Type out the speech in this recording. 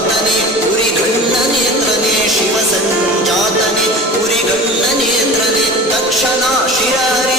जातने पुरी गण्ण नेत्रने शिवसञ्जातने पुरी गण्ण नेत्रने दक्षिणा शिरहरि